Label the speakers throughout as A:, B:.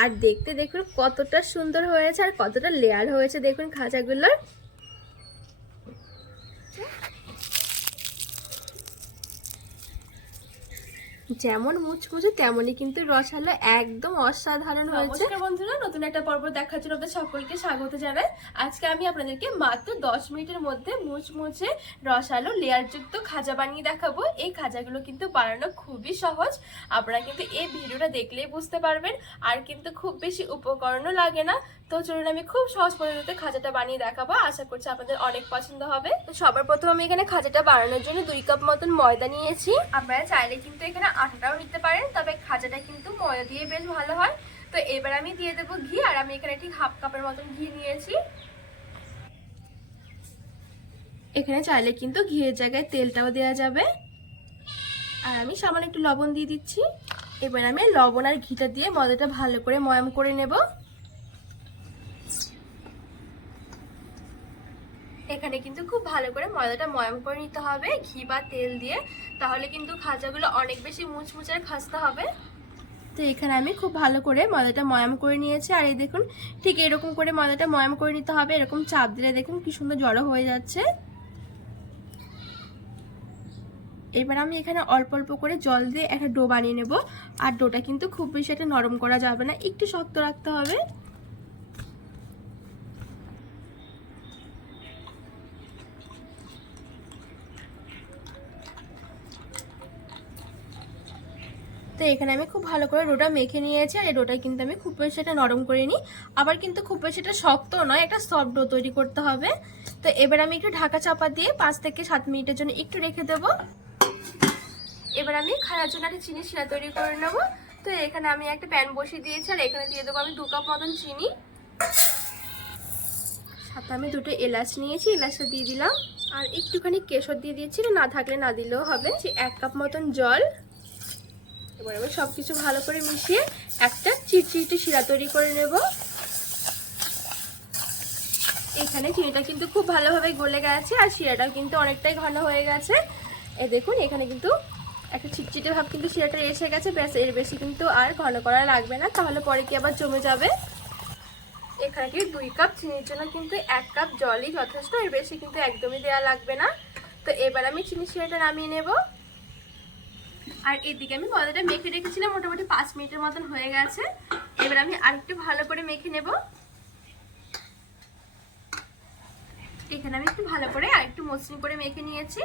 A: আর দেখতে দেখুন কতটা সুন্দর হয়েছে আর কতটা লেয়ার হয়েছে দেখুন খাঁচাগুলোর। যেমন মুচমুচে তেমনই কিন্তু রসালো একদম অসাধারণ হয়েছে। বন্ধুরা নতুন একটা পর্ব দেখার জন্য আপনাদের সকলকে স্বাগত জানাই। আজকে আমি আপনাদেরকে মাত্র দশ মিনিটের মধ্যে মুচমুচে রসালো লেয়ারযুক্ত খাজা বানিয়ে দেখাবো। এই খাজাগুলো কিন্তু বানানো খুবই সহজ। আপনারা কিন্তু এই ভিডিওটা দেখলেই বুঝতে পারবেন। আর কিন্তু খুব বেশি উপকরণও লাগে না। তো চলুন আমি খুব সহজ পদ্ধতিতে খাজাটা বানিয়ে দেখাবো, আশা করছি আপনাদের অনেক পছন্দ হবে। তো সবার প্রথম আমি এখানে খাজাটা বানানোর জন্য দুই কাপ মতন ময়দা নিয়েছি। আপনারা চাইলে কিন্তু এখানে আটাটাও নিতে পারেন, তবে খাজাটা কিন্তু ময়দা দিয়ে বেশ ভালো হয়। তো এবার আমি দিয়ে দেবো ঘি, আর আমি এখানে ঠিক হাফ কাপের মতন ঘি নিয়েছি। এখানে চাইলে কিন্তু ঘিয়ের জায়গায় তেলটাও দেওয়া যাবে। আর আমি সামান্য একটু লবণ দিয়ে দিচ্ছি। এবার আমি লবণ আর ঘিটা দিয়ে ময়দাটা ভালো করে ময়াম করে নেব। এখানে কিন্তু খুব ভালো করে ময়দাটা ময়াম করে নিতে হবে, ঘি বা তেল দিয়ে। তাহলে কিন্তু খাজাগুলো অনেক বেশি মুচমুচে আর খাস্তা হবে। তো এখানে আমি খুব ভালো করে ময়দাটা ময়াম করে নিয়েছি। আর এই দেখুন, ঠিক এরকম করে ময়দাটা ময়াম করে নিতে হবে। এরকম চাপ দিলে দেখুন কি সুন্দর জড়ো হয়ে যাচ্ছে। এবার আমি এখানে অল্প অল্প করে জল দিয়ে একটা ডো বানিয়ে নেব। আর ডোটা কিন্তু খুব বেশি একটা নরম করা যাবে না, একটু শক্ত রাখতে হবে। তো এখানে আমি খুব ভালো করে ডোটা মেখে নিয়েছি আর এই কিন্তু আমি খুব বেশি এটা নরম করে নিই। আবার কিন্তু খুব বেশি এটা শক্ত নয়, একটা সফট ডো তৈরি করতে হবে। তো এবার আমি একটু ঢাকা চাপা দিয়ে পাঁচ থেকে সাত মিনিটের জন্য একটু রেখে দেব। এবার আমি খাওয়ার জন্য একটা চিনি শিরা তৈরি করে নেব। তো এখানে আমি একটা প্যান বসিয়ে দিয়েছি আর এখানে দিয়ে দেবো আমি দু কাপ মতন চিনি। সাথে আমি দুটো এলাচ নিয়েছি, এলাচটা দিয়ে দিলাম। আর একটুখানি কেশর দিয়ে দিয়েছি না থাকলে না দিলেও হবে। এক কাপ মতন জল। এবার আমি সব কিছু ভালো করে মিশিয়ে একটা চিটচিটি শিরা তৈরি করে নেব। এখানে চিনিটা কিন্তু খুব ভালোভাবে গলে গেছে আর শিরাটাও কিন্তু অনেকটাই ঘন হয়ে গেছে। এ দেখুন, এখানে কিন্তু একটা চিটচিটে ভাব কিন্তু শিরাটা এসে গেছে। ব্যাস, এর বেশি কিন্তু আর ঘন করা লাগবে না, তাহলে পরে কি আবার জমে যাবে? এখানে কি দুই কাপ চিনির জন্য কিন্তু এক কাপ জলই যথেষ্ট, এর বেশি কিন্তু একদমই দেওয়া লাগবে না। তো এবার আমি চিনি শিরাটা নামিয়ে নেব। আর এদিকে আমি ময়দাটা মেখে রেখেছিলাম, মোটামুটি পাঁচ মিনিটের মতন হয়ে গেছে। এবার আমি আরেকটু ভালো করে মেখে নেব। এখানে আমি একটু ভালো করে আরেকটু মসৃণ করে মেখে নিয়েছি।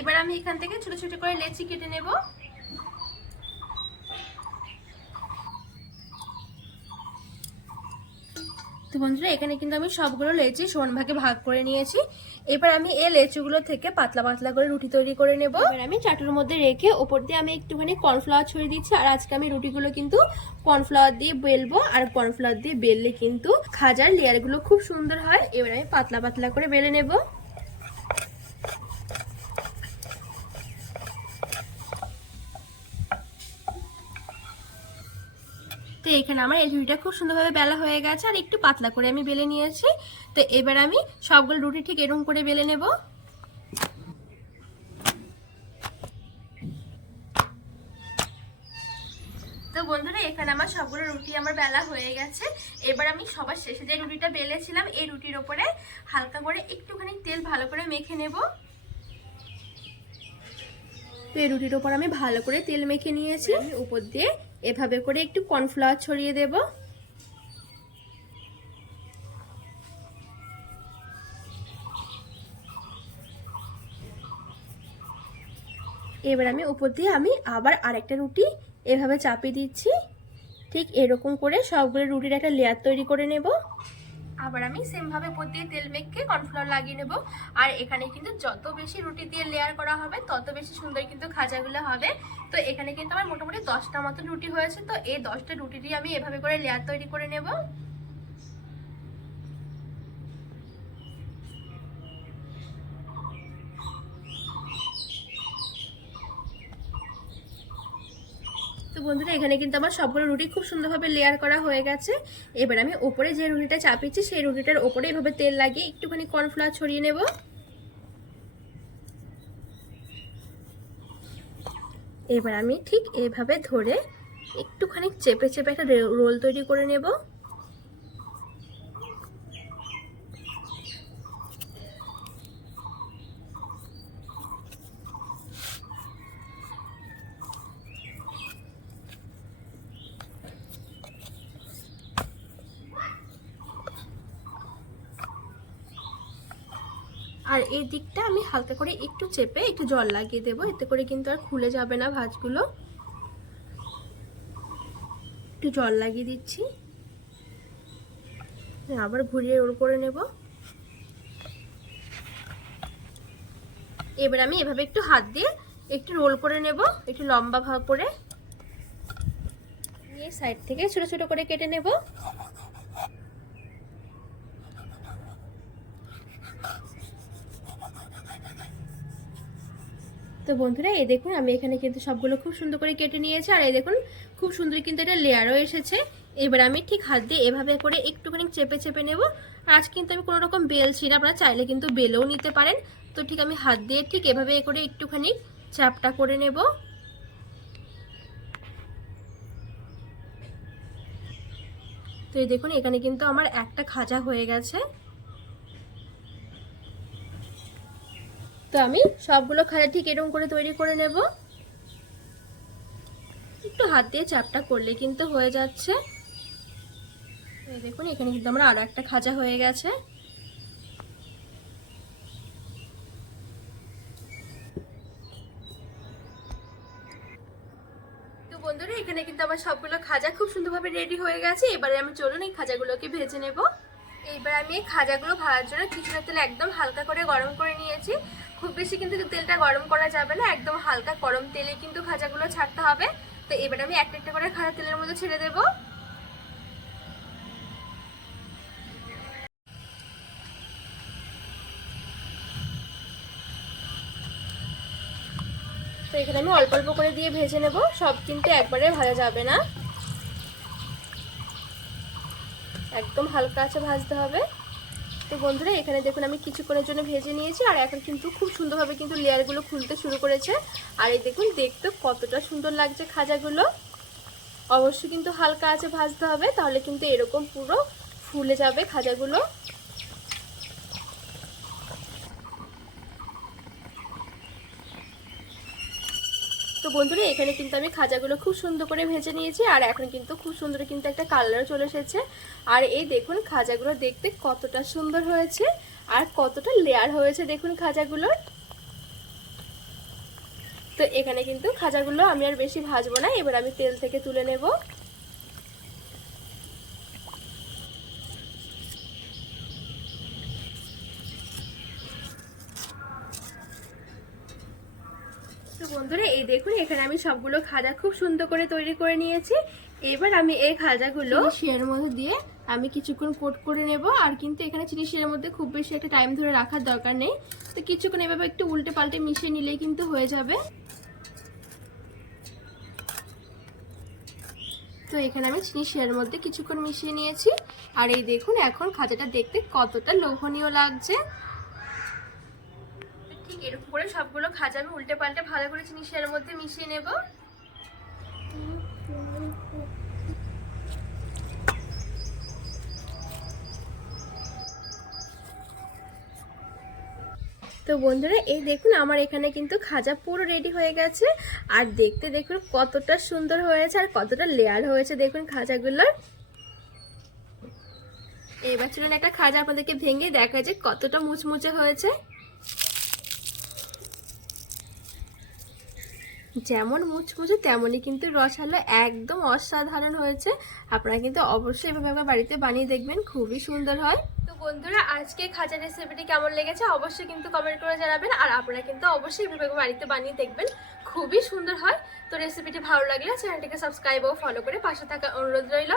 A: এবার আমি এখান থেকে ছোট ছোট করে লেচি কেটে নেব। তো বন্ধুরা, এখানে কিন্তু আমি সবগুলো লেচি সমান ভাগে ভাগ করে নিয়েছি। এবার আমি এই লেচুগুলো থেকে পাতলা পাতলা করে রুটি তৈরি করে নেব। এবার আমি চাটুর মধ্যে রেখে ওপর দিয়ে আমি একটুখানি কর্নফ্লাওয়ার ছড়িয়ে দিচ্ছি, আর আজকে আমি রুটিগুলো কিন্তু কর্নফ্লাওয়ার দিয়ে বেলবো, আর কর্নফ্লাওয়ার দিয়ে বেললে কিন্তু খাজার লেয়ারগুলো খুব সুন্দর হয়। এবার আমি পাতলা পাতলা করে বেলে নেব। তো এখানে আমার রুটিটা খুব সুন্দরভাবে বেলা হয়ে গেছে আর একটু পাতলা করে আমি বেলে নিয়েছি। তো এবার আমি সবগুলো রুটি ঠিক এরকম করে বেলে নেব। তো বন্ধুরা, এখানে আমার সবগুলো রুটি আমার বেলা হয়ে গেছে। এবার আমি সবার শেষে যে রুটিটা বেলেছিলাম, এই রুটির ওপরে হালকা করে একটুখানি তেল ভালো করে মেখে নেব। তো এই রুটির ওপর আমি ভালো করে তেল মেখে নিয়েছি। উপর দিয়ে এভাবে করে একটু কর্নফ্লাওয়ার ছড়িয়ে দেব। এবার আমি উপর দিয়ে আমি আবার আরেকটা রুটি এভাবে চাপিয়ে দিচ্ছি। ঠিক এরকম করে সবগুলো রুটির একটা লেয়ার তৈরি করে নেব। আবার আমি সেমভাবে উপর দিয়ে তেল মেখে কর্নফ্লাওয়ার লাগিয়ে নেব। আর এখানে কিন্তু যত বেশি রুটি দিয়ে লেয়ার করা হবে, তত বেশি সুন্দর কিন্তু খাজাগুলো হবে। তো এখানে কিন্তু আমার মোটামুটি দশটা মতো রুটি হয়েছে, তো এই দশটা রুটি দিয়ে আমি এভাবে করে লেয়ার তৈরি করে নেব। বন্ধুরা, এখানে কিন্তু আমার সবগুলো রুটি খুব সুন্দরভাবে লেয়ার করা হয়ে গেছে। এবার আমি ওপরে যে রুটিটা চাপিয়েছি, সেই রুটিটার ওপরে এভাবে তেল লাগিয়ে একটুখানি কর্নফ্লাওয়ার ছড়িয়ে নেব। এবার আমি ঠিক এভাবে ধরে একটুখানি চেপে চেপে একটা রোল তৈরি করে নেব। আর এই দিকটা আমি হালকা করে একটু চেপে একটু জল লাগিয়ে দেবো। এতে করে কিন্তু আর খুলে যাবে না ভাজগুলো একটু জল লাগিয়ে দিচ্ছি। আবার ঘুরিয়ে রোল করে নেব। এবার আমি এভাবে একটু হাত দিয়ে একটু রোল করে নেব, একটু লম্বা ভাগ করে। নিয়ে সাইড থেকে ছোট ছোট করে কেটে নেব। তো বন্ধুরা, এই দেখুন, আমি এখানে কিন্তু সবগুলো খুব সুন্দর করে কেটে নিয়েছি, আর এই দেখুন, খুব সুন্দর কিন্তু এটা লেয়ারও এসেছে। এবার আমি ঠিক হাত দিয়ে এভাবে করে একটুখানি চেপে চেপে নেব। আর আজ কিন্তু আমি কোনো রকম বেলছি না আপনারা চাইলে কিন্তু বেলেও নিতে পারেন। তো ঠিক আমি হাত দিয়ে ঠিক এভাবে করে একটুখানি চাপটা করে নেব। তো এই দেখুন, এখানে কিন্তু আমার একটা খাজা হয়ে গেছে। তো আমি সবগুলো খাজা ঠিক এরকম করে তৈরি করে নেব। একটু হাত দিয়ে চাপটা করলে কিন্তু হয়ে যাচ্ছে। দেখুন, এখানে কিন্তু আমার আরও একটা খাজা হয়ে গেছে। বন্ধুরা, এখানে কিন্তু আমার সবগুলো খাজা খুব সুন্দরভাবে রেডি হয়ে গেছে। এবারে আমি চলুন এই খাজাগুলোকে ভেজে নেব। এইবার আমি খাজাগুলো ভাজার জন্য কিছুটা তেল একদম হালকা করে গরম করে নিয়েছি। খুব বেশি কিন্তু তেলটা গরম করা যাবে না, একদম হালকা গরম তেলে কিন্তু খাজাগুলো ছাড়তে হবে। তো এবার আমি একটা একটা করে খাজা তেলের মধ্যে ছেড়ে দেবো। তো এখানে আমি অল্প অল্প করে দিয়ে ভেজে নেব, সব কিন্তু একবারে ভাজা যাবে না। একদম হালকা আছে ভাজতে হবে। তো বন্ধুরা, এখানে দেখুন আমি কিছুক্ষণের জন্য ভেজে নিয়েছি আর এখন কিন্তু খুব সুন্দরভাবে কিন্তু লেয়ারগুলো খুলতে শুরু করেছে। আর এই দেখুন, দেখতে কতটা সুন্দর লাগছে খাজাগুলো। অবশ্যই কিন্তু হালকা আছে ভাজতে হবে, তাহলে কিন্তু এরকম পুরো ফুলে যাবে খাজাগুলো। তো বন্ধুরা, এখানে কিন্তু আমি খাজাগুলো খুব সুন্দর করে ভেজে নিয়েছি, আর এখন কিন্তু খুব সুন্দর কিন্তু একটা কালারও চলে এসেছে। আর এই দেখুন খাজাগুলো দেখতে কতটা সুন্দর হয়েছে, আর কতটা লেয়ার হয়েছে দেখুন খাজাগুলোর তো এখানে কিন্তু খাজাগুলো আমি আর বেশি ভাজবো না, এবার আমি তেল থেকে তুলে নেব। বন্ধুরা, এই দেখুন, এখানে আমি সবগুলো খাজা খুব সুন্দর করে তৈরি করে নিয়েছি। এবার আমি এই খাজাগুলো শিয়ার মধ্যে দিয়ে আমি কিছুক্ষণ কোট করে নেব। আর কিন্তু এখানে চিনি শিয়ার মধ্যে খুব বেশি একটা টাইম ধরে রাখার দরকার নেই। তো কিছুক্ষণ এভাবে একটু উল্টে পাল্টে মিশিয়ে নিলেই কিন্তু হয়ে যাবে। তো এখানে আমি চিনি শিয়ার মধ্যে কিছুক্ষণ মিশিয়ে নিয়েছি। আর এই দেখুন, এখন খাজাটা দেখতে কতটা লোভনীয় লাগছে। এরকম করে সবগুলো খাজা আমি উল্টে পাল্টে ভালো করে শিয়ার মধ্যে মিশিয়ে নেব। তো বন্ধুরা, এই দেখুন আমার এখানে কিন্তু খাজা পুরো রেডি হয়ে গেছে। আর দেখতে দেখুন কতটা সুন্দর হয়েছে আর কতটা লেয়ার হয়েছে দেখুন খাজাগুলোর। এবার চলুন একটা খাজা আপনাদেরকে ভেঙে দেখা যে কতটা মুচমুচে হয়েছে। যেমন মুচমুচে তেমনই কিন্তু রসালো একদম অসাধারণ হয়েছে। আপনারা কিন্তু অবশ্যই এভাবে আমার বাড়িতে বানিয়ে দেখবেন, খুবই সুন্দর হয়। তো বন্ধুরা, আজকে খাজা রেসিপিটি কেমন লেগেছে অবশ্যই কিন্তু কমেন্ট করে জানাবেন আর আপনারা কিন্তু অবশ্যই এভাবে বাড়িতে বানিয়ে দেখবেন, খুবই সুন্দর হয়। তো রেসিপিটি ভালো লাগলে চ্যানেলটিকে সাবস্ক্রাইব ও ফলো করে পাশে থাকা অনুরোধ রইল।